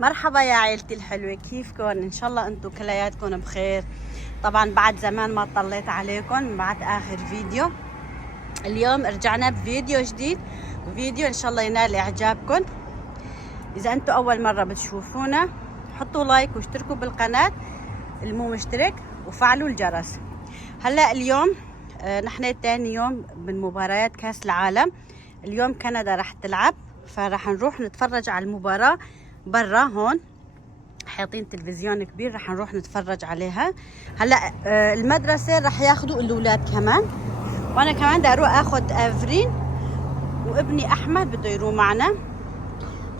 مرحبا يا عيلتي الحلوة، كيفكم؟ ان شاء الله انتم كلياتكم بخير. طبعا بعد زمان ما طليت عليكم بعد اخر فيديو. اليوم رجعنا بفيديو جديد، فيديو ان شاء الله ينال اعجابكم. اذا انتم اول مرة بتشوفونا حطوا لايك واشتركوا بالقناة المو مشترك وفعلوا الجرس. هلا اليوم نحن تاني يوم من مباريات كاس العالم. اليوم كندا رح تلعب، فرح نروح نتفرج على المباراة برا. هون حاطين تلفزيون كبير رح نروح نتفرج عليها. هلا المدرسة رح ياخذوا الاولاد كمان، وانا كمان بدي اروح اخذ افرين وابني احمد بده يروح معنا.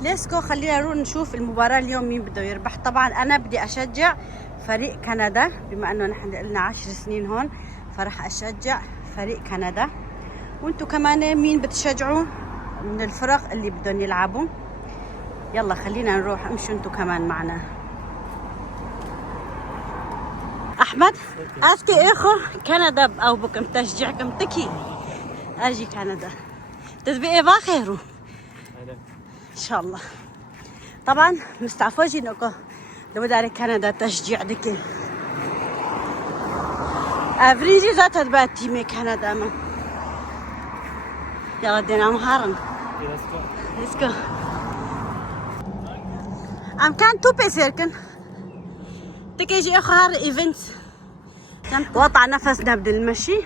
ليسكو خلينا نروح نشوف المباراة اليوم مين بده يربح. طبعا انا بدي اشجع فريق كندا بما انه نحن لنا 10 سنين هون، فرح اشجع فريق كندا. وانتو كمان مين بتشجعوا من الفرق اللي بدهم يلعبوا؟ يلا خلينا نروح، امشوا انتو كمان معنا. احمد اسكي اخو كندا او بكم تشجيعكم تكي اجي كندا تدبي باخيرو ان شاء الله. طبعا مستعفوجي نوكو لو داري كندا تشجيع دكي افريجي ذات تبات تيمي كندا ما. يلا دينا مهارن let's go. ام كان تو بيسيركن تكيجي اخو هار ايفنتس. وقطع نفسنا بدل المشي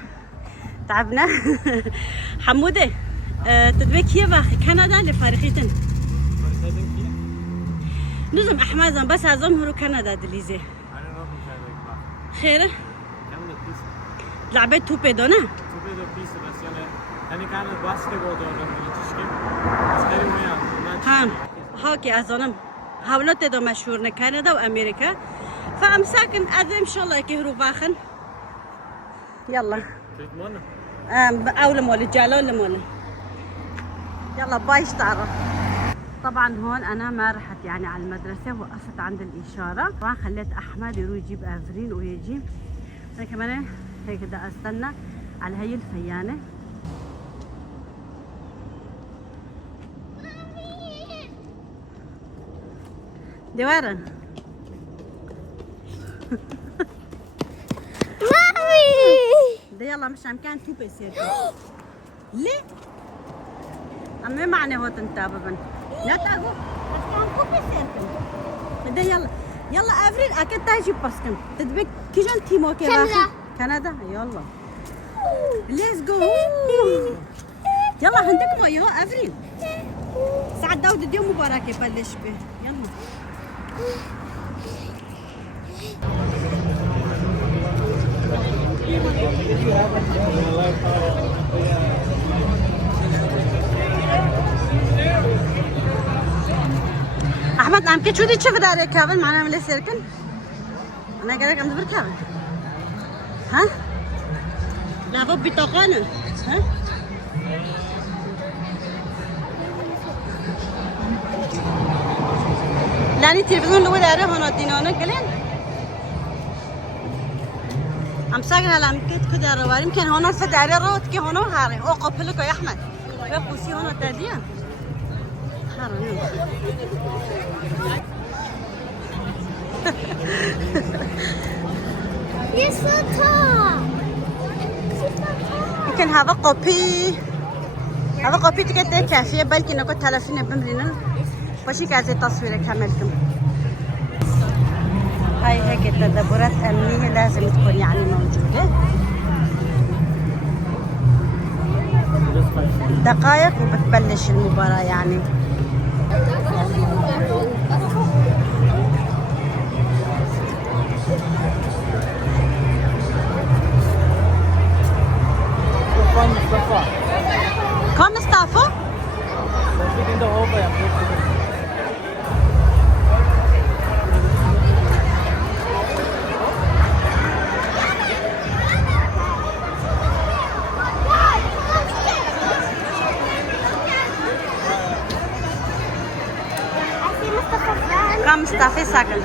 تعبنا. حمودة تدبي كيف باخي كندا لفارقيتن نزم احمازن بس ازمهرو كندا دليزي خيره لعبت تو بيدونا يعني كانت باسكتبول ها هاكي ازونم هاولت دو مشهور كندا وامريكا، فام ساكن ادم ان شاء الله يكهرو باخن. يلا اول مول جالو لمول يلا بايش تعرف. طبعا هون انا ما رحت يعني على المدرسه، وقفت عند الاشاره. طبعا خليت احمد يروح يجيب افرين ويجي، انا كمان هيك بدي استنى على هي الفيانه. دي وين؟ مامي دي يلا مش مكان تو بيصير ليه؟ أمي معني هو تنتاببن لا تابو بس كان تو بيصير دي يلا يلا أفرين أكيد تاجي باسكن تدبك كيجان تيمو كيف كندا يلا ليتس جو. يلا عندك مو يو أفرين سعد داود اليوم مباراة كيف بلش به. يلا احمد عم كي شو دي تشوف داري كابل معنا من سيركن انا قالك عم دبر كابل ها لا بوبي طاقانه ها لاني تلفزيون لو داري هون دينونا قلين عم ساقن هلا عم كيت كده روار يمكن هون فتاري روت كي هون هاري او قبلك يا احمد بقوسي هون تاديا هاري يمكن هذا قبي هذا قبي تكتة كافية بلكي انه كنت هلفينا بمرينا بشي كازي تصوير كملتم. هاي هيك تدبرات امنية لازم تكون يعني موجودة. دقائق وبتبلش المباراة يعني. كم استعفوا؟ كم استعفي ساكن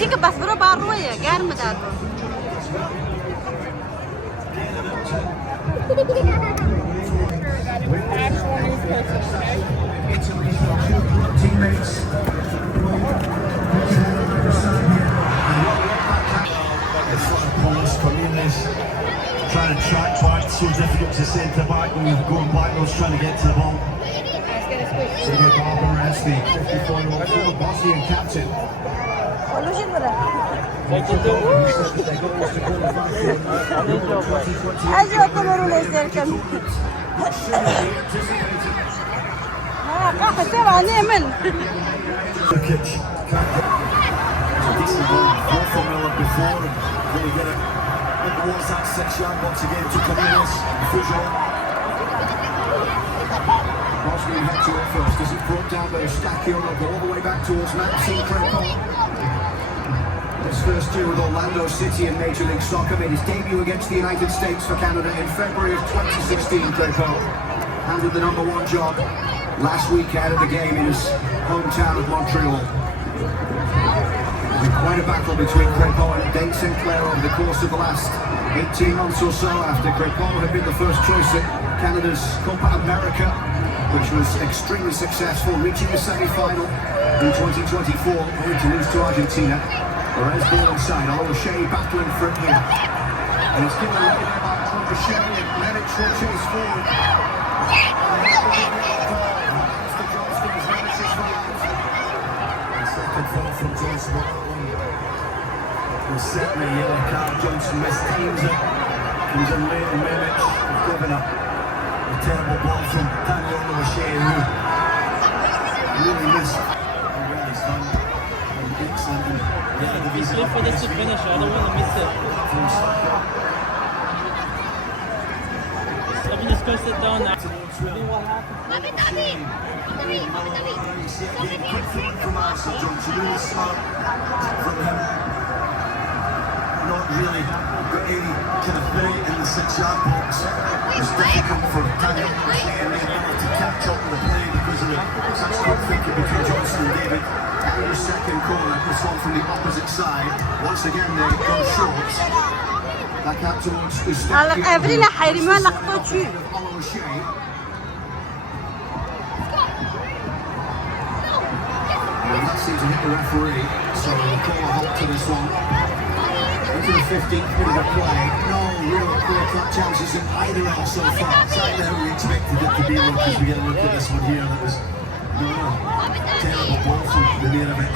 Sigue bas bro barroya gelmeden. Teammates. Trying to track back, so difficult to centre back when you're going backwards trying to get to the ball. Sergei Barbaresky, 54-year-old forward Bosnian captain. Towards that 6-yard box again to Cornelius Fusion. Bosnian head to it first as it's brought down by Eustachio. They'll go all the way back towards Maxime Crépin. His first year with Orlando City in Major League Soccer made his debut against the United States for Canada in February of 2016. Crépin handled the #1 job last week out of the game in his hometown of Montreal. Quite a battle between Crépin and Dane Sinclair over the course of the last 18 months or so after Crépin had been the first choice at Canada's Copa America, which was extremely successful, reaching the semi-final in 2024, only to lose to Argentina. Perez ball inside, O'Shea battling for it here. And it's given away by O'Shea and Medic will chase forward. Second foul from Johnson. Was certainly a yellow card. Johnson mistimes it. Comes in late and Medic has given a terrible ball from Daniel O'Shea who really missed. Well, he's done. Excellent. He's left for this to finish. I don't want to miss it. Let me just go sit down now. What happened? Not really got any kind of play in the 6-yard box. It's difficult for Daniel to catch up with the play because of the such good thinking between Johnson and David. The second corner, this one from the opposite side. Once again they go short. Back out towards هلا قابلين حيرموا لقطة شو And that seems to hit the referee, so we'll call a halt to this one. Into the 15th minute of play. No real clear-cut chances in either end so far. Exactly how we expected it to be, look, as we get a look at this one here. That was terrible ball from Demirovic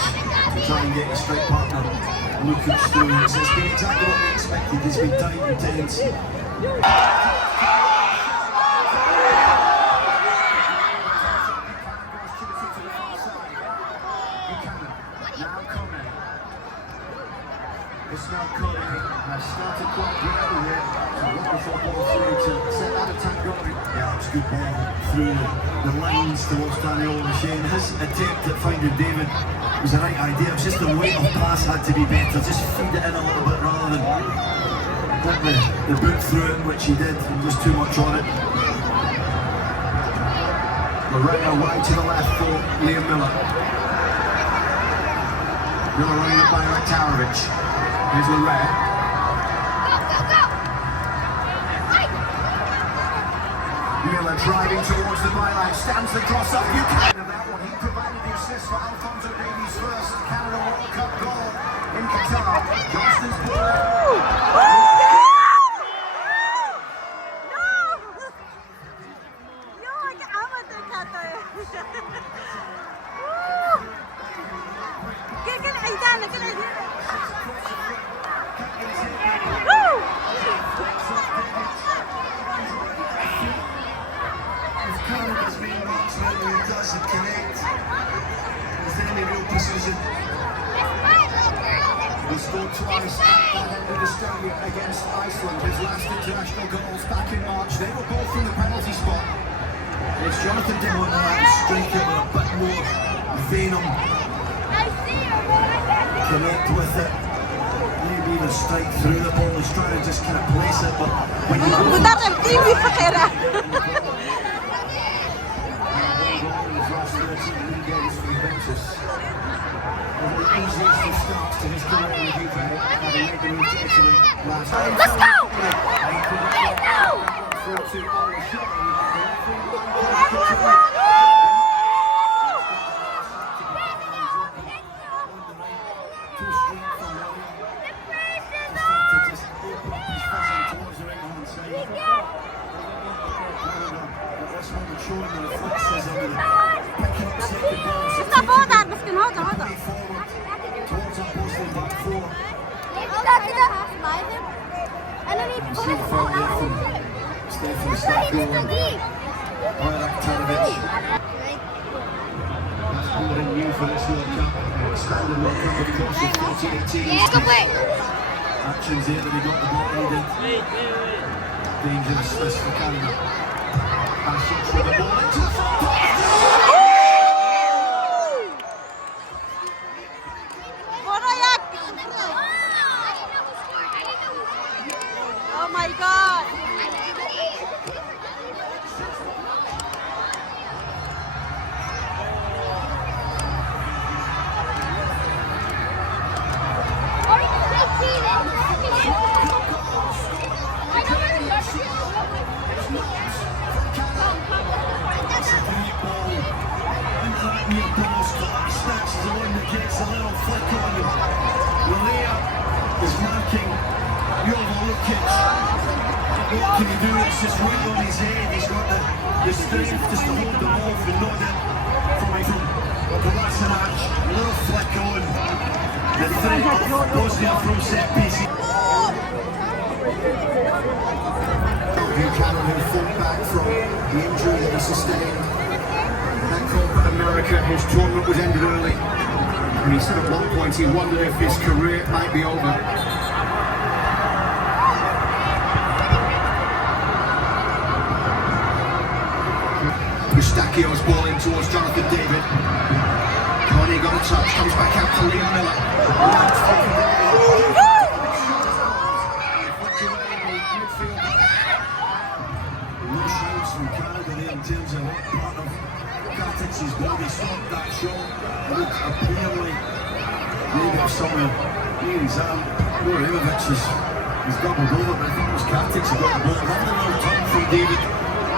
to try and get his straight partner Lukic through. So it's been exactly what we expected. It's been tight and tense. It's now Cody has started quite brightly here. So wonderful ball through to set that attack going. Yeah, it's a good ball through the lines towards Daniel O'Shea. His attempt at finding David was the right idea. It was just the weight of pass had to be better. Just feed it in a little bit rather than put the boot through it, which he did. Just too much on it. Lorena wide to the left for Liam Miller. Miller running it by Raktarovic. Here's Lorette. Miller driving towards the byline, stands the cross up. Buchanan of that one. He provided the assist for Alphonso Davies' first Canada World Cup goal in Qatar. Johnston's ball. Doesn't connect with any real precision. He scored twice at the stadium against Iceland, his last international goals back in March. They were both from the penalty spot. It's Jonathan Dillon and striker with a bit more venom. Connect with it. Maybe even strike through the ball. He's trying to just kind of place it, but when you the easiest of starts to his Let's go! Actions here that he got the ball needed. Dangerous this for Canada. Pass it through the ball into the far Oh my God! What can he do? It's just right on his head. He's got the strength just to hold the ball from Northern from Kolasinac. A little flick on. The threat of Bosnia from set piece. Buchanan, who fought back from the injury that he sustained at Copa America. His tournament was ended early, and he said at one point he wondered if his career might be over. Eustachio's ball in towards Jonathan David. Connie got a touch, comes back out to Liam Miller. No shouts from Canada there in terms of what part of Kartic's body stopped that shot. Looked apparently maybe it's somewhere near his arm. Ibrahimovic has doubled over, but I think it was Kartic who got the ball. Another little turn from David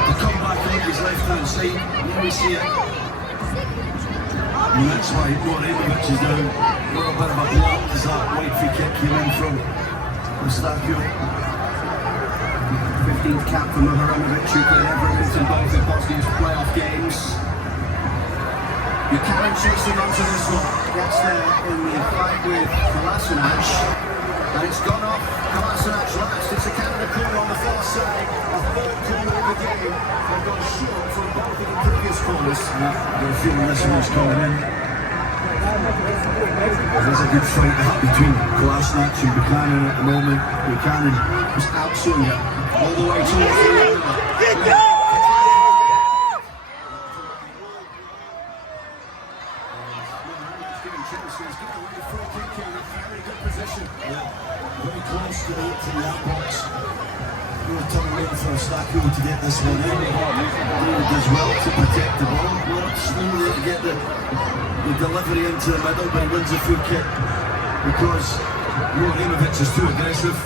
to come back on his left hand side. Now we see it. And that's why Ibrahimovic is down. A little bit of a block as that wide free kick came in from Eustachio. 15th cap for Mubaramovic, who played every in both of Bosnia's playoff games. Buchanan chasing onto this one. Gets there in the fight with Kolasinac. And it's gone off Kolasinac last. It's a Canada corner on the far side. A third corner of the game. They've gone short from both of the previous corners. There are a few listeners coming in. There's a good fight between Kolasinac and Buchanan at the moment. Buchanan was outsold all the way towards the end. Very close to the 18-yard box. We're turning around for Eustachio to get this one in. David does well to protect the ball. Works slowly to get the delivery into the middle, but he wins a free kick because Ibrahimovic is too aggressive.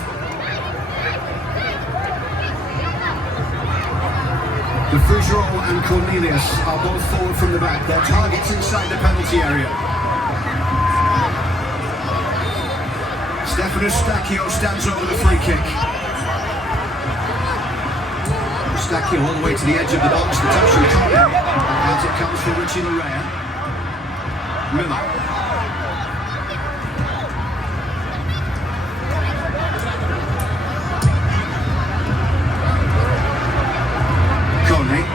The Fougerolles and Cornelius are both forward from the back. Their targets inside the penalty area. Stefan Eustachio stands over the free kick. Eustachio all the way to the edge of the box. The touch from Connie. Out it comes for Richie Larea. Miller. Connie.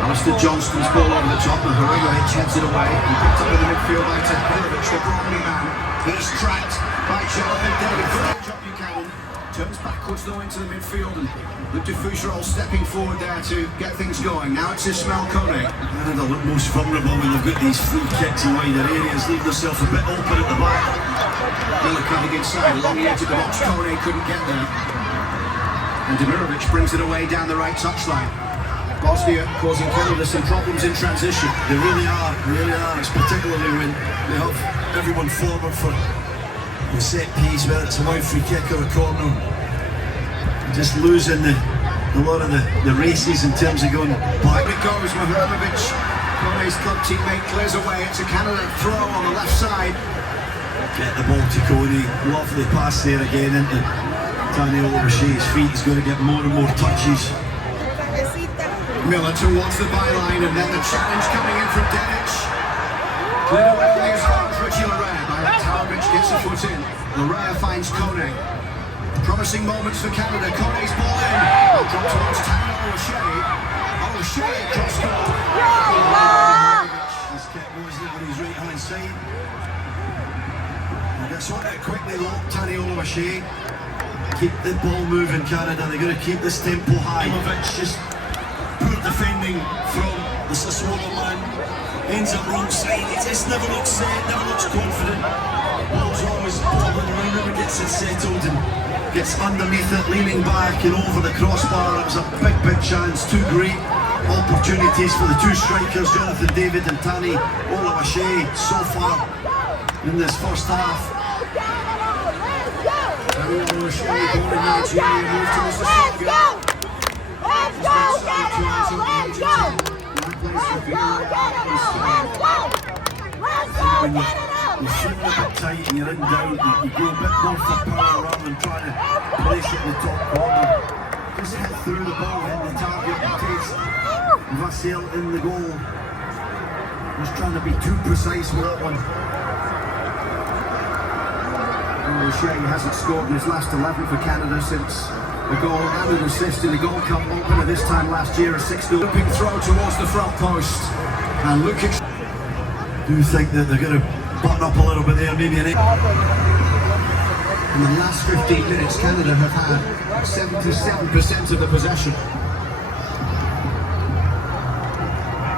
Alistair Johnston's ball over the top. And Harimovich heads it away. And picked up in the midfield by Tekmanovic, the Bromley man. He's tracked by Jonathan David. Great job, Buchanan. Turns backwards though into the midfield, and look to Fougerolles stepping forward there to get things going. Now it's Ismail Kone. Canada look most vulnerable when they've got these free kicks in wider areas, leave themselves a bit open at the back. Miller coming inside, along the edge of the box. Kone couldn't get there. And Demirovic brings it away down the right touchline. Bosnia causing Canada some problems in transition. They really are, It's particularly when they have everyone forward for the set piece, whether it's a wide free kick or a corner. Just losing a lot of the races in terms of going Back it goes, Mihailovic. Kone's club teammate clears away. It's a Canada throw on the left side. get the ball to Kone. Lovely pass there again into Tani Olawashe's feet. He's going to get more and more touches. Miller towards the byline, and then the challenge coming in from Dedic. Clear away from his arms, Richie Larea. Tarbic gets a foot in. Larea finds Kone. Promising moments for Canada. Kone's ball in. Drop towards Tani Olawashe. Olawashe cross goal. He's kept Wozniak on his right hand side. He gets on it quickly, locked Tani Olawashe. Keep the ball moving, Canada. They're going to keep this tempo high. Just poor defending from the Sassuolo man. Ends up wrong side. He just never looks set, never looks confident. Ball's always bobbing around, never gets it settled and gets underneath it, leaning back and over the crossbar. It was a big chance. Two great opportunities for the two strikers, Jonathan David and Tani Olawashe, so far in this first half. Tani Olawashe going in Nigeria, moves towards the second. You're shooting a bit tight and you're in doubt, you go a bit more for power rather than trying to place it in the top corner. Just hit through the ball, hit the target, and takes Vasil in the goal. Just trying to be too precise with that one. Olawashe hasn't scored in his last 11 for Canada since the goal and an assist in the Gold Cup opener this time last year, a 6-0 looping throw towards the front post. And looking. Do you think that they're going to button up a little bit there, maybe an 8? In the last 15 minutes, Canada have had 77% of the possession.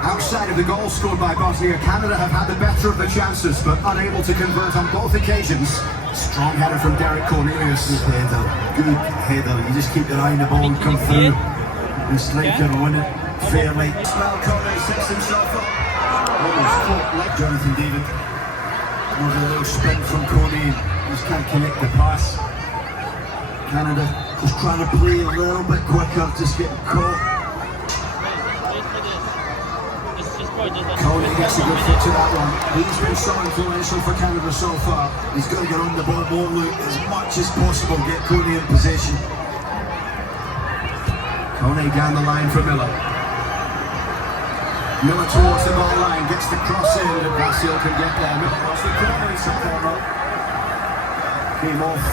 Outside of the goal scored by Bosnia, Canada have had the better of the chances, but unable to convert on both occasions. Strong header from Derek Cornelius. Good header. You just keep your eye on the ball and come through. The striker win it fairly. Well, Kone sets himself up. Almost caught like Jonathan David. Was a little spin from Kone. Just can't connect the pass. Canada just trying to play a little bit quicker, just getting caught. Kone gets a good foot to that one. He's been so influential for Canada so far. He's got to get on the ball more, Luke, as much as possible, get Kone in possession. Kone down the line for Miller. Miller towards the byline, gets the cross in, and Vasil can get there. Miller across the corner, it's a corner. Came off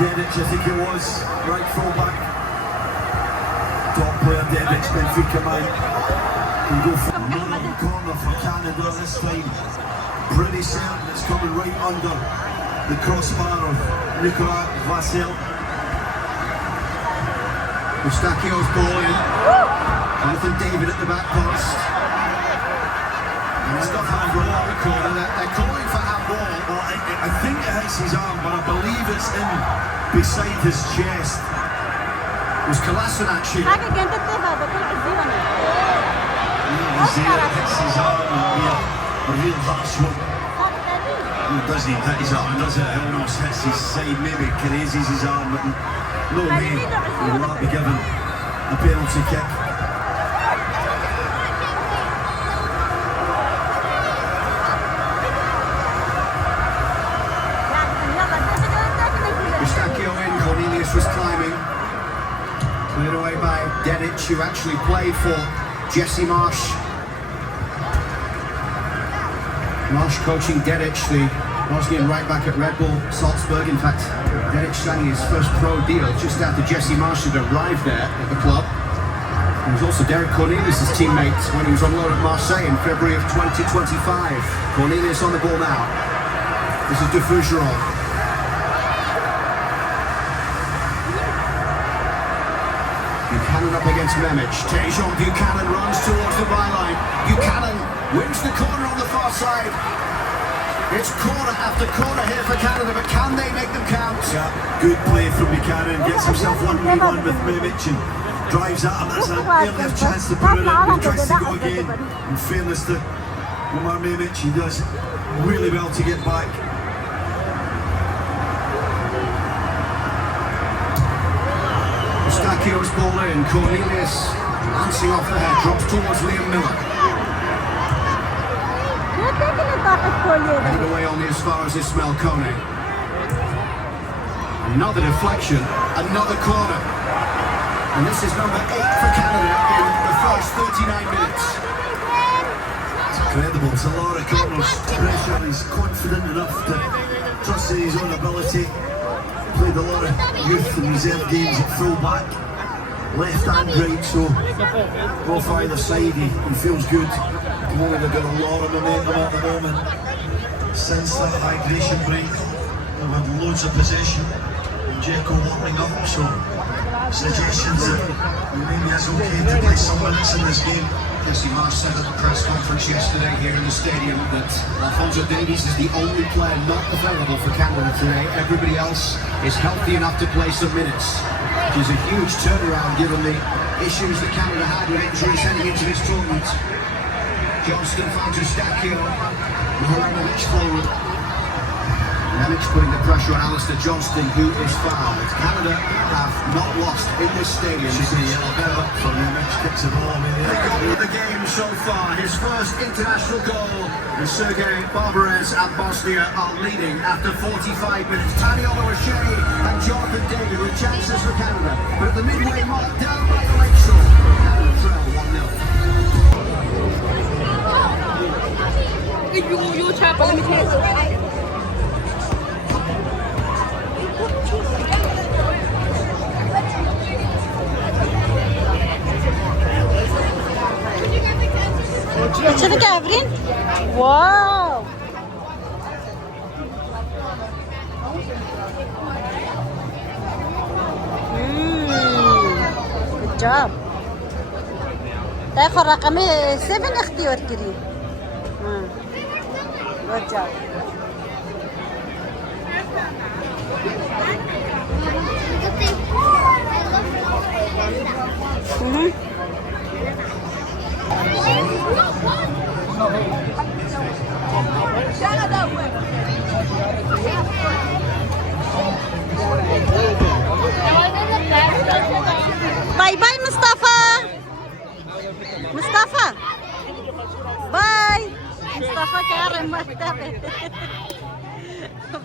Dedic, I think it was, right full-back. Top player Dedic, Benfica man. Can go for another corner for Canada this time. Pretty certain it's coming right under the crossbar of Nicolas Vasil. Eustachio's ball in. Jonathan David at the back post. And it's got handball on the corner. They're calling for handball. Well, I think it hits his arm, but I believe it's in beside his chest. It was Kolasinac shooting. You see it hits his arm, a real harsh one. It doesn't hit his arm, does it? It almost hits his side, maybe grazes his arm, but no way will that be given a penalty kick. Eustachio in, Cornelius was climbing. Cleared away by Dedic, who actually played for Jesse Marsh. Marsh coaching Dedic, the Bosnian right back at Red Bull Salzburg. In fact, Dedic signing his first pro deal just after Jesse Marsh had arrived there at the club. He was also Derek Cornelius' teammate when he was on loan at Marseille in February of 2025. Cornelius on the ball now. This is Dufugeron. Buchanan up against Memic. Tejon Buchanan runs towards the byline. Buchanan wins the corner on the far side. It's corner after corner here for Canada, but can they make them count? Yeah, good play from Buchanan. Gets himself 1v1 with Memic and drives at him. That's an earlier chance to put it in. He tries to go again. In fairness to Umar Mehmet, he does really well to get back. Eustachio's ball in. Cornelius lancing off the head, drops towards Liam Miller. Headed away only as far as Ismail Kone. Another deflection, another corner. And this is number 8 for Canada in the first 39 minutes. It's incredible. It's a lot of corners. Pressure. He's confident enough to trust in his own ability. Played a lot of youth and reserve games at full back, left and right, so off either side he feels good. At the moment they've got a lot of momentum at the moment. Since that hydration break, they've had loads of possession. And Dzeko warming up, so suggestions that maybe it's okay to play some minutes in this game. Jesse Marsh said at the press conference yesterday here in the stadium that Alphonso Davies is the only player not available for Canada today. Everybody else is healthy enough to play some minutes, which is a huge turnaround given the issues that Canada had with injuries heading into this tournament. Johnston finds Eustachio, Mihailovic forward. Mehmet putting the pressure on Alistair Johnston, who is fouled. Canada have not lost in this stadium since the yellow bell from Mehmet. Kicks the ball in The goal of the game so far, his first international goal, and Sergei Barbarez and Bosnia are leading after 45 minutes. Taniolo Asheri and Jonathan David with chances for Canada, but at the midway mark, down by the lakeshore, Canada trail 1-0. You try, but let me taste. شوفي كافرين واو جاب تاخذ رقمي 7 اختي وركري رجع باي باي مصطفى مصطفى باي مصطفى كارم مرتبط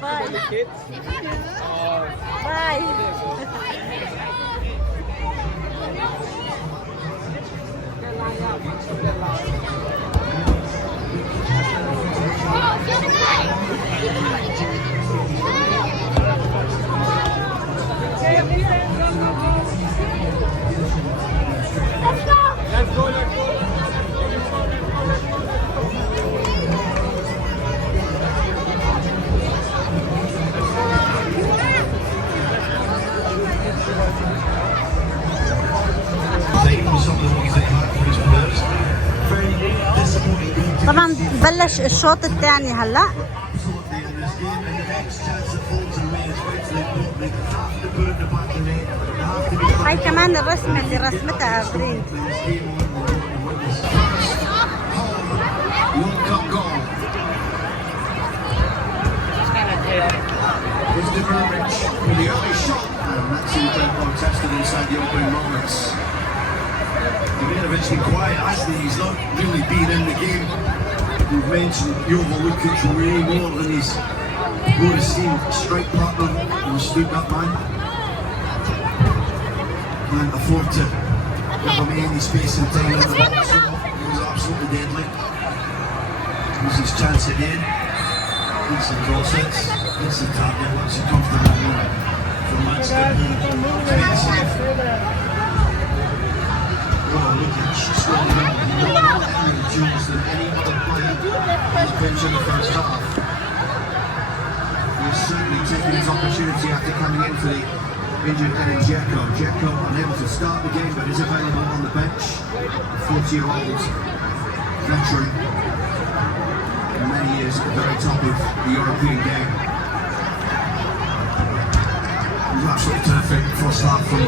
باي باي طبعا بلش الشوط الثاني هلا هاي كمان الرسمة اللي رسمتها افرين Davidovic's been quiet, hasn't he? He's not really been in the game. We've mentioned Jovo Lukic way more than his more esteemed strike partner and stood-up man. Can't afford to give him any space and time in the box. He was absolutely deadly. Here's his chance again. Gets the cross hits, gets the target, looks comfortable from Lanston. Lukic scoring more duels than any other player who's been in the first half. He's certainly taken his opportunity after coming in for the injured Edin Dzeko. Dzeko unable to start the game but is available on the bench. A 40-year-old veteran in many years at the very top of the European game. It was absolutely terrific first half from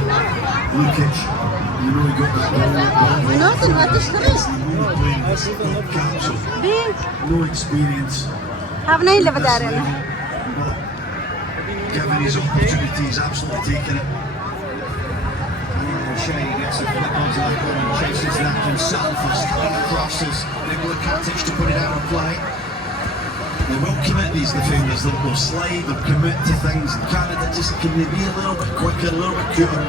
Lukic. You know he got that goal. ونوتن ما تشتري بي No experience. هافنا اللي بدارنا Given his opportunity, he's absolutely taken it. Shea gets a flip onto that ball and chases that himself as coming across as Nikola Katic to put it out of play. They will commit, these defenders, they'll slide, they'll commit to things, and Canada just can they be a little bit quicker, a little bit cooler.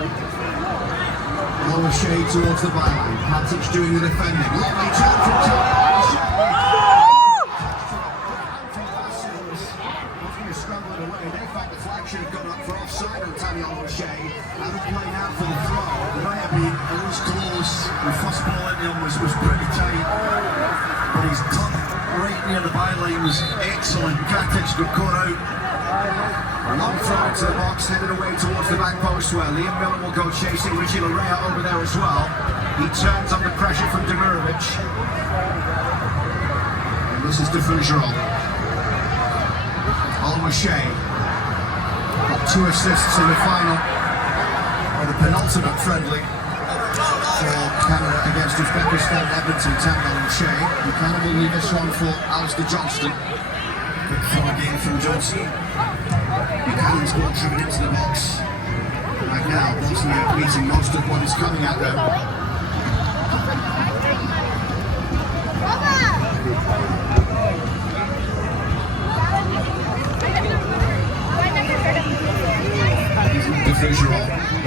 Shea towards the byline, Katic doing the defending. Lovely turn from Tony. Scrambling away, they find the flag should have gone up for offside on Taniel O'Shea. Out of play now for the throw. It might have been, it was close. The first ball in him was pretty tight. But his tuck right near the byline was excellent. Katic got caught out. A long throw into the box, headed away towards the back post where Liam Miller will go chasing Richie Larea over there as well. He turns under pressure from Demirovic. And this is Defungeron. Shea got 2 assists in the final, or the penultimate friendly for Canada against Uzbekistan, Edmonton, Tangal and Shea. And Canada will leave this one for Alistair Johnston. Good throw again from Johnston. Buchanan's ball driven into the box. Right now, Bosnia beating most of what is coming at them.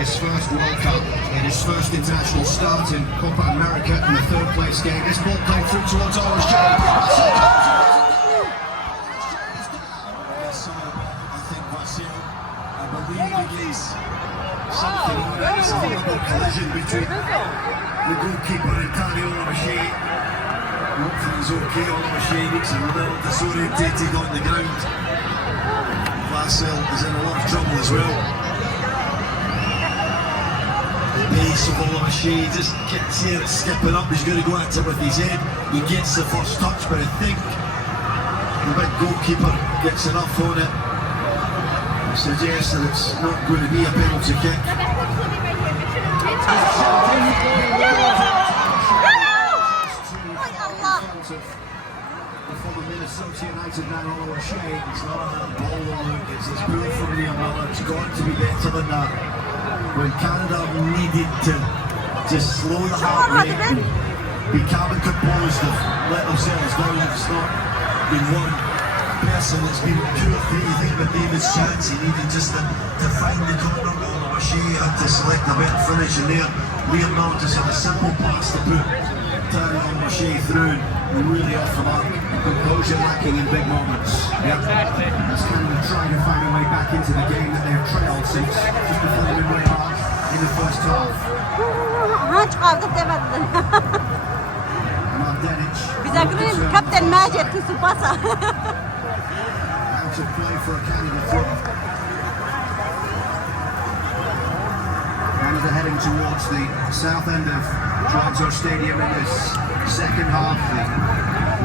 His first World Cup and his first international start in Copa America in the 3rd place game. This ball played through towards O'Shea. I believe it is something that is a horrible collision between the goalkeeper and Daniel O'Shea. Hopefully he's okay. O'Shea looks a little disorientated on the ground. Vasil is in a lot of trouble as well. Pace of O'Shea just gets here, skipping up. He's going to go at it with his head. He gets the first touch, but I think the big goalkeeper gets enough on it. I suggest that it's not going to be a penalty kick. The former Minnesota United man O'Shea. It's not a ball look. It's this pull from Liam Miller. It's got to be better than that. When Canada needed to just slow the heart rate and be calm and composed, they've let themselves down. It's not been one person that's been two or three. I think with David's chance, he needed just to find the corner goal. O'Shea had to select a better finish, and there Liam Miller just had a simple pass to put Taniel O'Shea through and really off the mark. Composure lacking in big moments. Yep. As Canada trying to find a way back into the game that they have trailed since just before the midway mark in the first half. بيذكرني كابتن ماجد في سباسة. Out of play for a Canada throw. Canada heading towards the south end of Toronto Stadium in this second half, the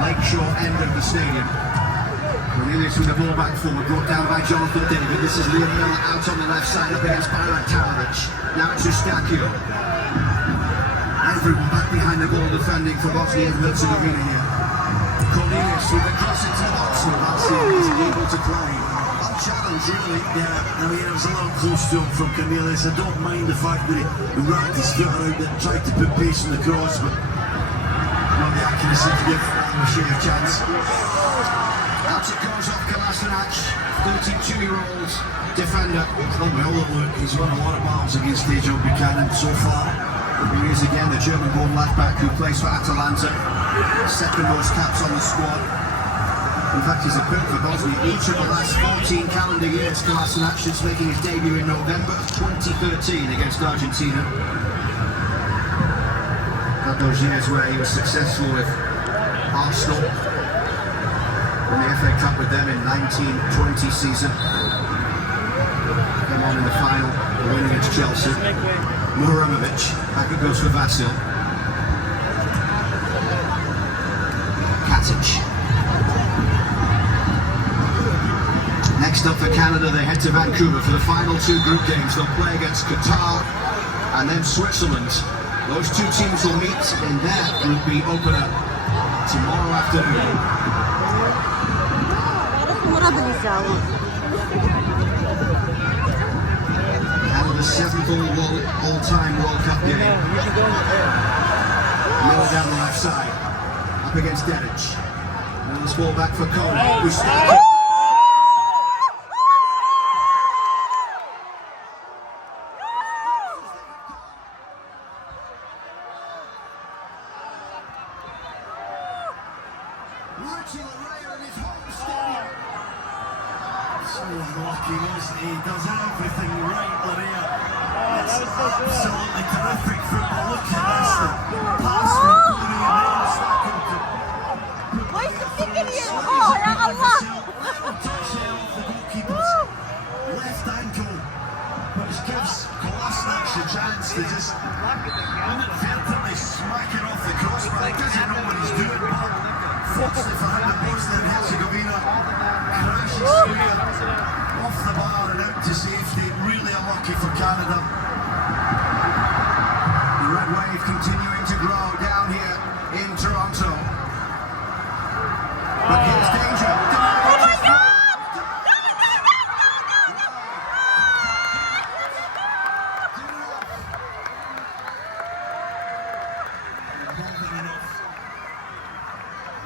lakeshore end of the stadium. Cornelius with the ball back forward, brought down by Jonathan David. This is Liam Miller out on the left side up against Byron Taric. Now it's Eustachio. Everyone back behind the ball defending for Bosnia and Herzegovina here. Cornelius with the cross into the box, and Vasil isn't able to play. Unchallenged really, yeah. I mean, it was a little close to him from Cornelius. I don't mind the fact that he wrapped his foot around it and tried to put pace in the cross, but not the accuracy to give O'Shea a chance. Out it goes off Kolasinac, 32-year-old defender. Well, look, he's won a lot of battles against Dejan Buchanan so far. Here he is again, the German-born left-back who plays for Atalanta. Second most caps on the squad. In fact, he's appeared for Bosnia each of the last 14 calendar years. Kolasinac is making his debut in November 2013 against Argentina. Had those years where he was successful with Arsenal. Won the FA Cup with them in 1920 season. Came on in the final, the win against Chelsea. Muramovic, back it goes for Vasil. Katic. Next up for Canada, they head to Vancouver for the final 2 group games. They'll play against Qatar and then Switzerland Those two teams will meet in their Group B opener tomorrow afternoon. Canada's 7th all-time World Cup game. Miller down the left side, up against Dedic. Now this ball back for Cole, who starts it. So unlucky, wasn't he? He does everything right, Laria. It's absolutely terrific football. Look at this. The pass from Korea now starting to off the goalkeeper's left ankle, which gives Kolasinac a chance to just inadvertently smack it off the crossbar. He doesn't know what he's doing, but fortunately for him, the Bosnia and Herzegovina crashes through here off the bar and out to safety. Really unlucky for Canada. The red wave continuing to grow down here in Toronto. But here's danger. Oh my God!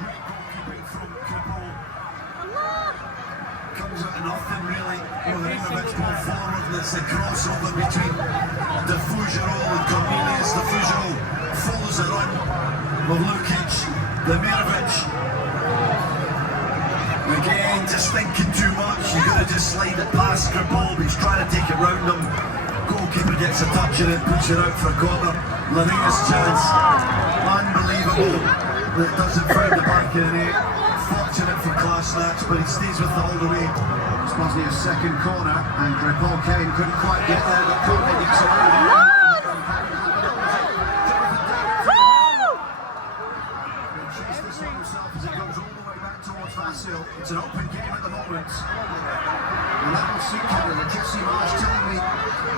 Great goalkeeping from Kripal. Comes out of nothing really. Ivanovic ball forward, and it's the crossover between Defugero and Cornelius. Defugero follows the run of Lukic, Demirovic. Again, just thinking too much. You're going to just slide it past Kripal, but he's trying to take it round him. Goalkeeper gets a touch in it, puts it out for a corner. Laria's chance. Unbelievable that it doesn't find the back of the net. Fortunate for Kolasinac, but he stays with it all the way. It's Bosnia's second corner, and Kripal Kane couldn't quite get there, but Kourtney gets away. As it goes all the way back towards Vasil. It's an open game at the moment. And that will suit Canada. Jesse Marsh telling me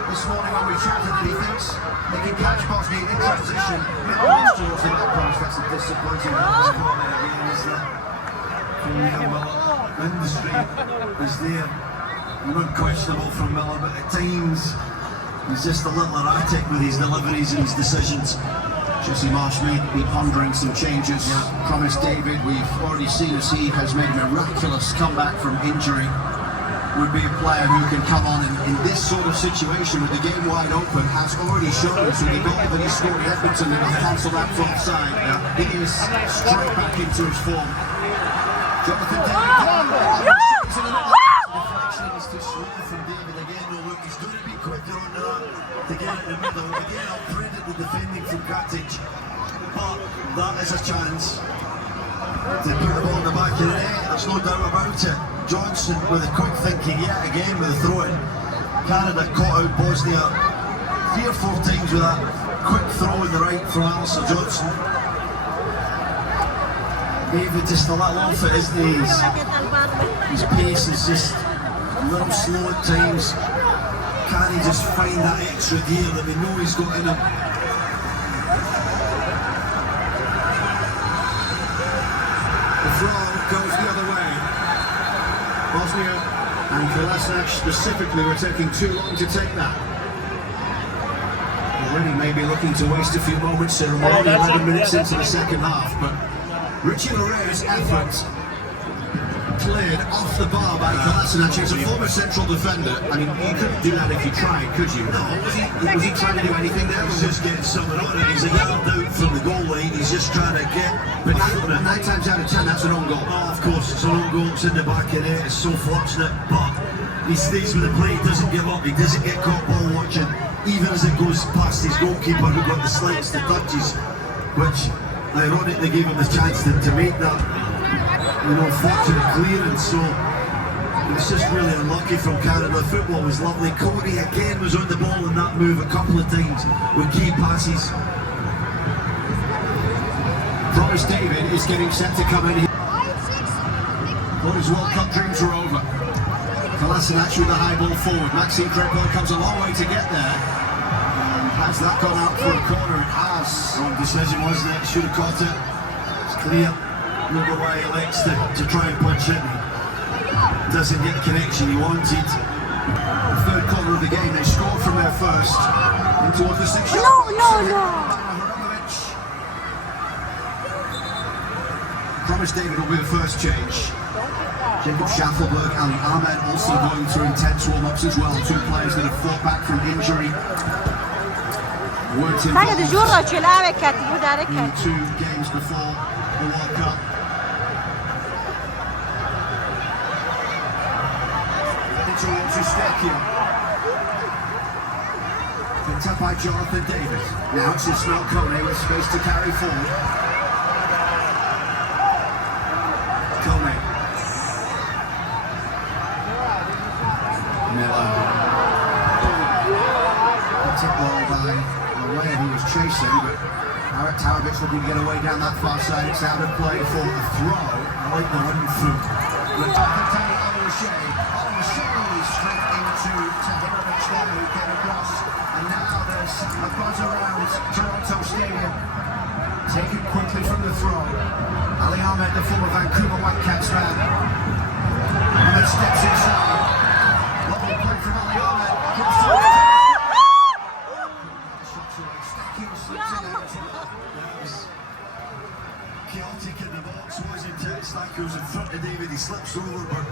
this morning when we chatted that he thinks they can catch Bosnia in transition. Towards the back post. That's a disappointing corner again, isn't it? Well, industry is there. Unquestionable from Miller, but at times he's just a little erratic with his deliveries and his decisions. Jesse Marsh may be pondering some changes. Promised David, we've already seen as he has made a miraculous comeback from injury. Would be a player who can come on in this sort of situation with the game wide open, has already shown us with the goal that he scored at Edmonton and cancelled that from offside. He is straight back into his form. Jonathan David. Deflection is too slow from David again. No, look, he's going to be quicker on that to get it in the middle. Again, I'll credit the defending from Katic, but that is a chance to put the ball in the back of the net. There's no doubt about it. Johnson with a quick thinking yet again with a throw-in. Canada caught out Bosnia 3 or 4 times with that quick throw in the right from Alistair Johnson. David just a little off it, isn't he? His pace is just a little slow at times. Can he just find that extra gear that we know he's got in him? The throw goes the other way. Bosnia and Kolasinac specifically were taking too long to take that. Already maybe looking to waste a few moments here. We're only 11 minutes into the second half, but Richie Lary's effort cleared off the bar by Kolasinac. He's a former central defender. I mean, you couldn't do that if you tried, could you? No. Was he trying to do anything there? He's just getting something on it. He's a yard out from the goal line. He's just trying to get. But 9 times out of 10, that's an own goal. Oh, of course, it's an own goal. It's in the back of it. It's so fortunate. But he stays with the play. He doesn't give up. He doesn't get caught ball watching. Even as it goes past his goalkeeper, who got the slightest of touches, which ironically gave him the chance to make that, fortunate clearance. So it's just really unlucky from Canada. The football was lovely. Cody again was on the ball in that move a couple of times with key passes. Promised David is getting set to come in here. Thought his World Cup dreams were over. Kolasinac with the high ball forward. Maxime Kripal comes a long way to get there. And Has that gone out for a corner? It has. Wrong decision, wasn't it? Should have caught it. It's clear. Look at why he elects to try and punch it. Doesn't get the connection he wanted. The third corner of the game, they scored from there first. In towards the 6 yard. No. Promise David will be the first change. Jacob Schaffelberg, Ali Ahmed also going through intense warm-ups as well. Two players that have fought back from injury. Weren't involved in 2 games before the World Cup. Towards Ustekio. Picked up by Jonathan David. Now it's Ismail Kone with space to carry forward. Kone. Miller. Picked up ball by Malaya who was chasing, but Arik Tarovic looking to get away down that far side. It's out of play for a throw. I like the run through. Straight into Tahirovic there who came across, and now there's a buzz around Toronto Stadium. Taken quickly from the throw. Ali Ahmed, the former Vancouver Whitecaps man. Ahmed steps inside. Lovely play from Ali Ahmed. Shots away. Stakio slips in out. It was chaotic in the box, wasn't it? Stakio's in front of David. He slips over, but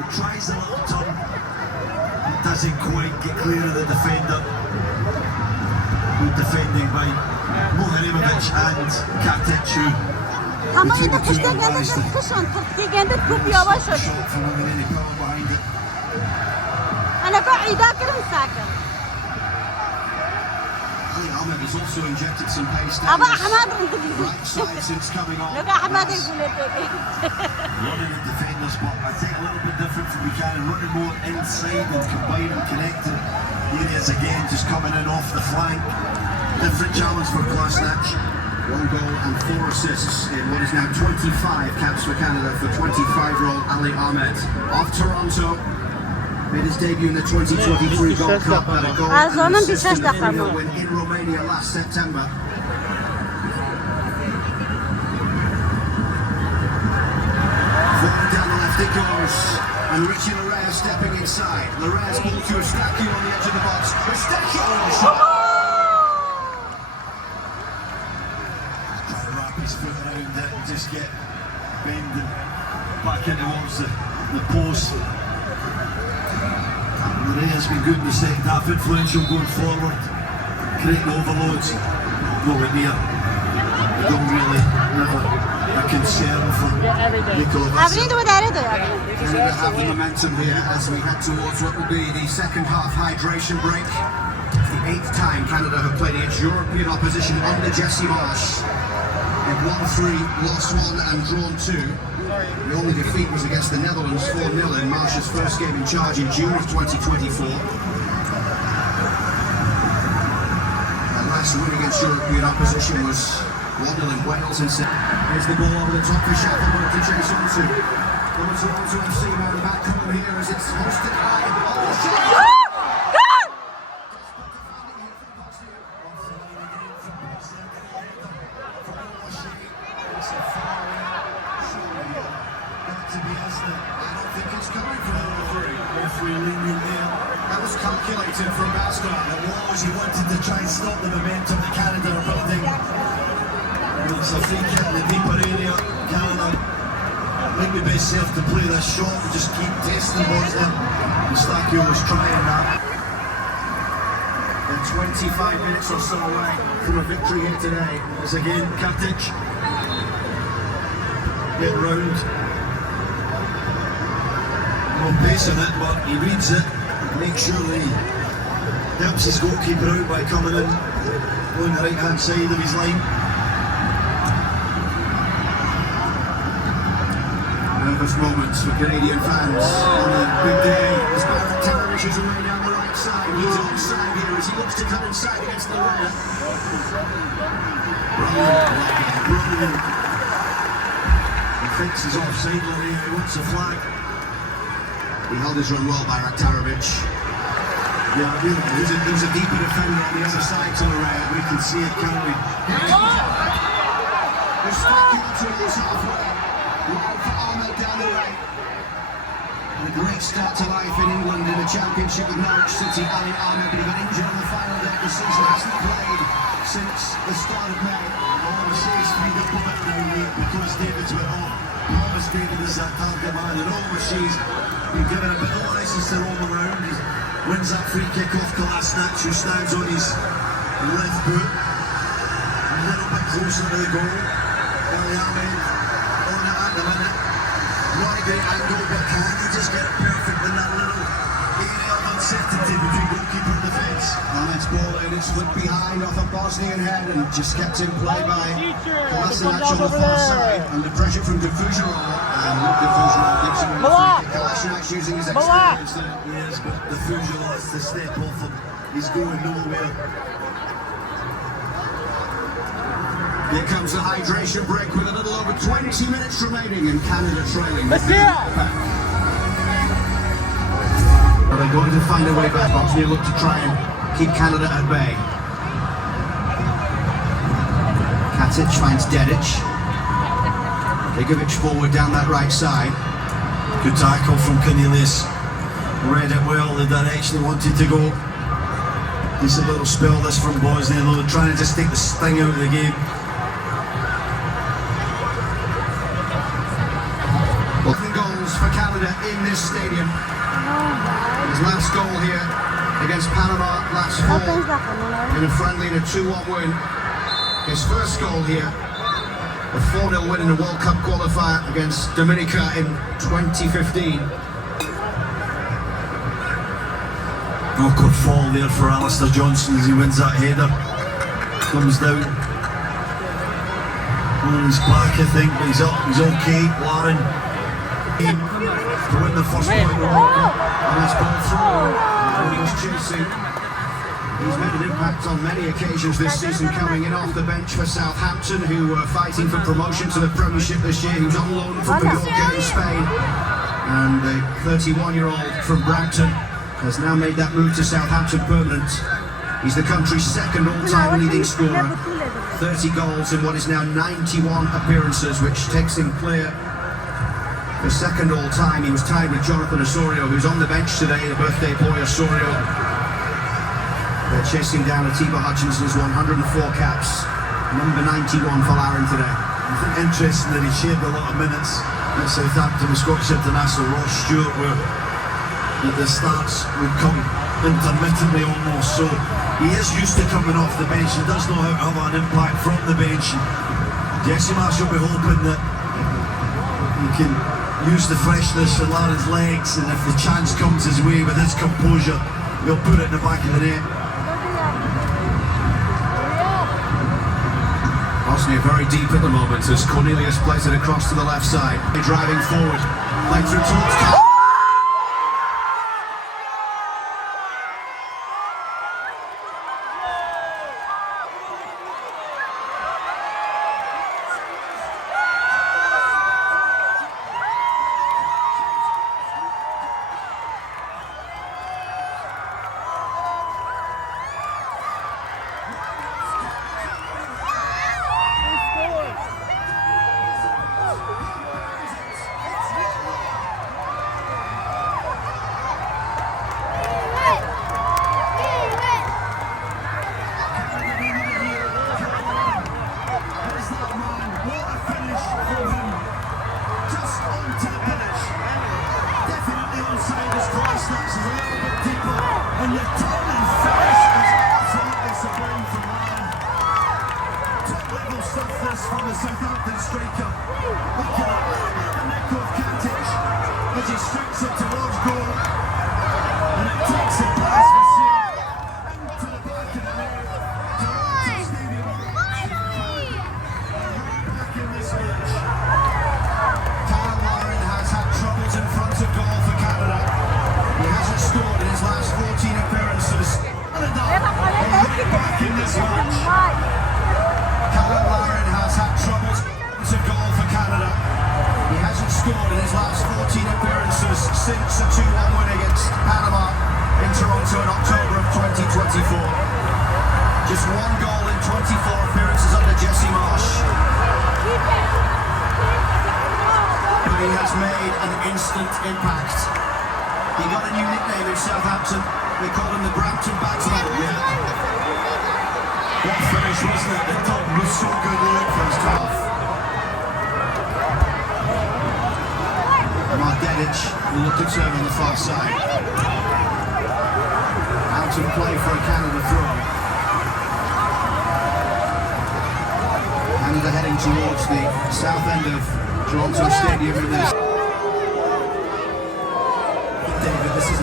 he tries a little turn. Doesn't quite get clear of the defender. Good defending by Moharimovic and Katic, who Ama yine kışta gelirse kışın Türkiye'de çok yavaş shot from him and any power behind it. أنا قاعد أذاكر مساكن. Ali Ahmed has also injected some pace أبا down أحمد his right side since coming on. لو أحمد يقول لك. Running the defender spot, I think a little bit different from Buchanan, running more inside and combining, connecting areas again, just coming in off the flank. Different challenge for Klasnach. 1 goal and 4 assists in what is now 25 caps for Canada for 25-year-old Ali Ahmed of Toronto. Made his debut in the 2023 Gold Cup at a goal and assist in the 3-0 win in Romania last September. Forward down the left it goes, and Richie Larea stepping inside. Larea's ball to Ustekio on the edge of the box. Ustekio on the shot. Trying to wrap his foot around it and just get bending back in towards the post. Larea's been good in the second half, influential going forward, creating overloads. Nowhere near. Don't really have a concern for Nikola Vasil. Canada have the momentum here as we head towards what will be the second half hydration break. It's the 8th time Canada have played against European opposition under Jesse Marsh. They've won 3, lost 1 and drawn 2. The only defeat was against the Netherlands 4-0 in Marsh's first game in charge in June of 2024. And last win against European opposition was 1-0 in Wales and here's the ball over the top for Schaffelberg to chase on to. Toronto FC now the back corner here as it's hosted high. That was calculated from Basco. It was, he wanted to try and stop the momentum that Canada are building. It's a free kick in the deeper area. Canada might be best served to play this shot and just keep testing what's in. Ustekio was trying that. They're 25 minutes or so away from a victory here today. As again, Katic getting round. No pace in it, but he reads it. Makes sure that he helps his goalkeeper out by coming in on the right hand side of his line. Nervous moments for Canadian fans on a big day as Barrett Tarovic is away down the right side. He's onside here as he looks to come inside against the Larea. Brilliant. He thinks he's offside here, he wants a flag. He held his run well by Tarovic. Yeah, there's a deeper defender on the other side to the right. We can see it, can't we? We're stuck into it halfway. Right for Ahmed down the right. And a great start to life in England in the Championship with Norwich City. Ali Ahmed, but he got injured on the final day of the season. Hasn't played since the start of May. All the series made up of it now, because David's went off. Thomas David is that target man, and overseas been given a bit of license to roam around. He wins that free kick off Kolasinac, who stands on his left boot, a little bit closer to the goal. Ali Ahmed on it at the minute. Not a great angle, but can he just get it perfect in that little area of uncertainty between goalkeeper and defence? Ahmed's ball in, it's flipped behind off a Bosnian head and just kept in play by Kolasinac on the far side. Under pressure from Diffusion. And Diffusion gives him a free kick. Kolasinac using his experience there. Yes, but the Fusion has to step off him. He's going nowhere. Here comes the hydration break with a little over 20 minutes remaining and Canada trailing. Let's go! Are they going to find a way back? Bosnia look to try and keep Canada at bay. Katic finds Dedic. Begovic forward down that right side. Good tackle from Cornelius. Read it well, the direction he wanted to go. Decent little spell this from Bosnia, though, trying to just take the sting out of the game. 11 goals for Canada in this stadium. His last goal here against Panama last fall in a friendly in a 2-1 win. His first goal here, a 4-0 win in the World Cup qualifier against Dominica in 2015. Awkward fall there for Alistair Johnson as he wins that header. Comes down on his back, I think, but he's up, he's okay. Lauren to win the first point. And that's ball through. And he's chasing. He's made an impact on many occasions this season, coming in off the bench for Southampton, who were fighting for promotion to the Premiership this year. He was on loan from Mallorca in Spain. And the 31-year-old from Brampton has now made that move to Southampton permanent. He's the country's second all-time leading scorer. 30 goals in what is now 91 appearances, which takes him clear for second all-time. He was tied with Jonathan Osorio, who's on the bench today, the birthday boy Osorio. They're chasing down Atiba Hutchinson's 104 caps. Number 91 for Lauren today. I think interesting that he shared a lot of minutes at Southampton with Scottish international Ross Stewart, where the starts would come intermittently almost. So he is used to coming off the bench and does know how to have an impact from the bench. Jesse Marsh will be hoping that he can use the freshness in Lauren's legs, and if the chance comes his way with his composure, he'll put it in the back of the net. Bosnia very deep at the moment as Cornelius plays it across to the left side. Driving forward, playing through towards And the turning finish is absolutely sublime from Lauren. Top level stuff this from the Southampton striker. Looking at the neck of Katic as he strikes it towards goal. And it takes it past the seal into the back of the net. Toronto Stadium. Back in this match. Kyle Lauren has had troubles in front of goal for Canada. He hasn't scored in his last 14 appearances. Back in this match. Kyle Lauren has had troubles to goal for Canada. He hasn't scored in his last 14 appearances since a 2-1 win against Panama in Toronto in October Just one goal in 24 appearances under Jesse Marsh. But he has made an instant impact. He got a new nickname in Southampton. They called him the Brampton Batsman. Yeah. What finish, wasn't it? The top was so good in the first half. Martedic will look to turn on the far side. Out of play for a Canada throw. Canada heading towards the south end of Toronto Stadium in this. David, this is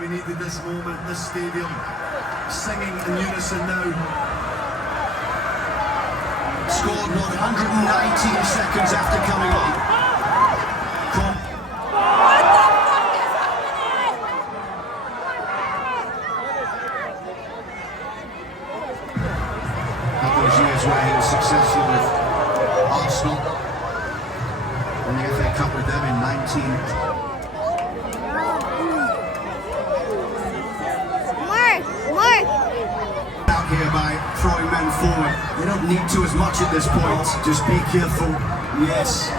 we needed this moment, this stadium singing in unison now. Scored 119 seconds after coming on. Those years where he was successful with Arsenal and the FA Cup with them in 19. Out here by throwing men forward. You don't need to as much at this point. Just be careful. Yes,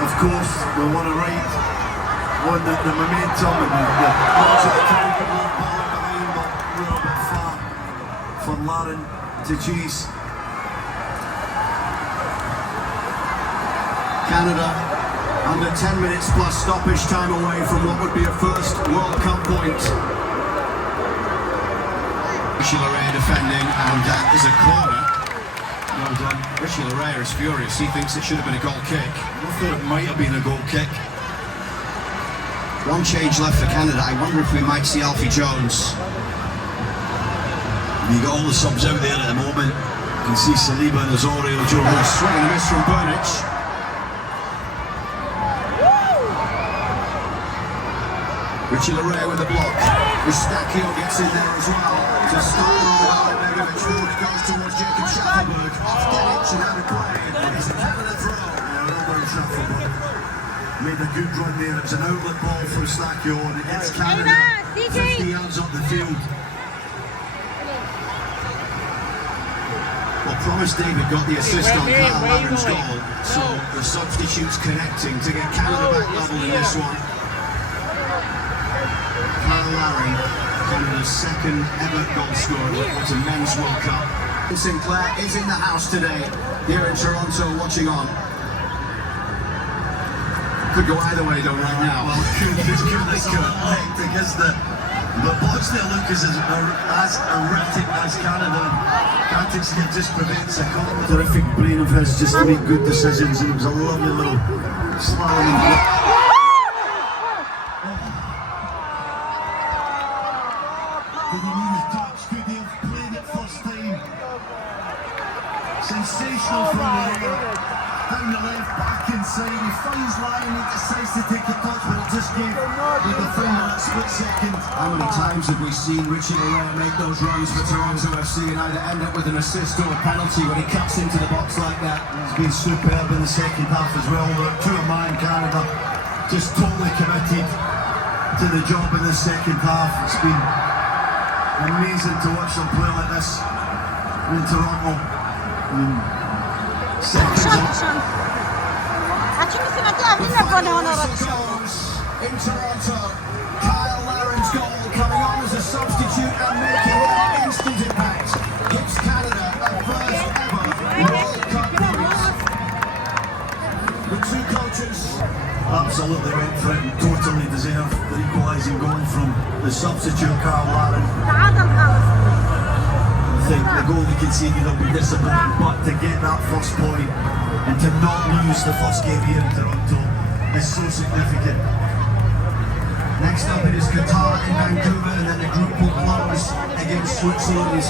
of course, we want to ride on the momentum and the counter ball behind, but a little bit far for Lauren to chase. Canada under 10 minutes plus stoppage time away from what would be a first World Cup point. Richie Laryea defending, and that is a corner. Well done. Richie Laryea is furious. He thinks it should have been a goal kick. I thought it might have been a goal kick. One change left for Canada. I wonder if we might see Alfie Jones. You got all the subs out there at the moment. You can see Saliba and Osorio Jones. Swing and a miss from Burnich. Richie Laryea with the block. Eustachio gets in there as well. To start on Begovic forward, it goes towards Jacob Schaffelberg. Off Denic and out of play. It's a Canada throw. Yeah, well done, Schaffelberg. Made a good run there. It's an outlet ball for Eustachio and it hits Canada 50 yards up the field. Well, Promise David got the assist on Kyle Laren's goal, so the substitutes connecting to get Canada back level in this one. Kyle Laren, Canada's second ever goal scorer at a men's World Cup. Sinclair is in the house today, here in Toronto, watching on. Could go either way though right now. Well, this could because the Bosnia look is as erratic as Canada. Can't just prevents a goal. Terrific brain of his just to make good decisions, and it was a lovely little slalom. Did he need his touch? Could he have played it first time? Sensational from there. Down the left, back inside. He finds line, he decides to take the touch, but it just gave the defender that split second. How many times have we seen Richie Laryea make those runs for Toronto FC and either end up with an assist or a penalty when he cuts into the box like that? He's been superb in the second half as well. Look, to a man, Canada just totally committed to the job in the second half. It's been amazing to watch them play like this in Toronto. In Toronto, Kyle Laren's goal coming on as a substitute and making an instant impact. Gives Canada a first ever World Cup point. The two coaches absolutely went for it and totally deserved the equalising goal from the substitute Kyle Laren. I think the goal they conceded will be disappointing, but to get that first point and to not lose the first game here in Toronto is so significant. Next up it is Qatar in Vancouver, and then the group will close against Switzerland.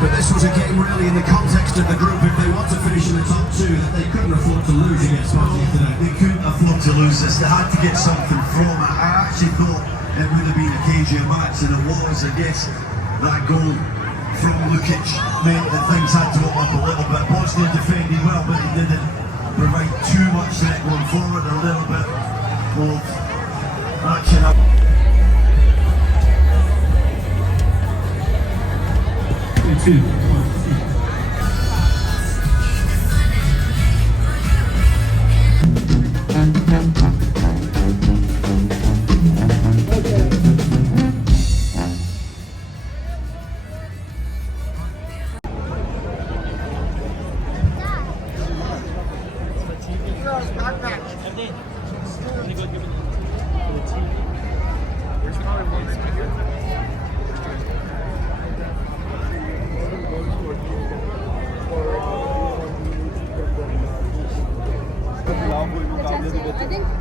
But this was a game really in the context of the group, if they want to finish in the top two, that they couldn't afford to lose against Bosnia today. They couldn't afford to lose this, they had to get something from it. I actually thought it would have been a cagey match, and it was, I guess. that goal from Lukic meant that things had to open up a little bit. Bosnia defended well, but he didn't provide too much threat going forward. A little bit of action up. Two.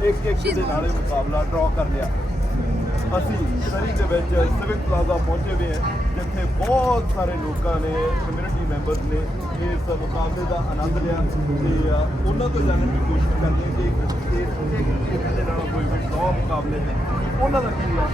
ਇੱਕ ਦੇ ਨਾਲੇ ਮੁਕਾਬਲਾ ਡਰਾ ਕਰ ਲਿਆ। ਅਸੀਂ ਸਰੀ ਦੇ ਵਿੱਚ ਸਿਵਿਕ ਪਲਾਜ਼ਾ ਪਹੁੰਚੇ ਹੋਏ ਹਾਂ, ਜਿੱਥੇ ਬਹੁਤ ਸਾਰੇ ਲੋਕਾਂ ਨੇ ਕਮਿਊਨਿਟੀ ਮੈਂਬਰਸ ਨੇ ਇਸ ਮੁਕਾਬਲੇ ਦਾ ਆਨੰਦ ਲਿਆ ਤੇ ਉਹਨਾਂ ਤੋਂ ਜਾਣਨ ਦੀ ਕੋਸ਼ਿਸ਼ ਕਰਦੇ ਕਿ ਇਸ ਦੇ ਨਾਲ ਕੋਈ ਵੀ ਡਰਾ ਮੁਕਾਬਲੇ ਨੇ ਉਹਨਾਂ ਦਾ ਕੀ ਹੈ।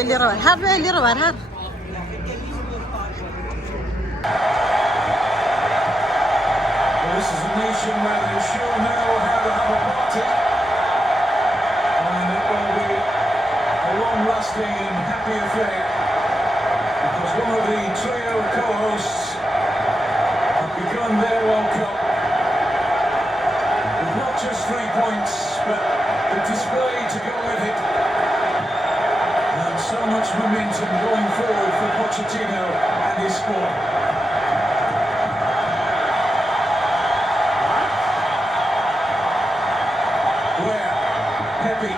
اللي روار هار اللي روار هار This is a nation where they sure know how to have a party, and it will be a long-lasting and happy affair, because one of the trio of co-hosts have begun their World Cup with not just 3 points, but the display to go with it, and so much momentum going forward for Pochettino and his squad. Pepe,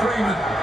Freeman.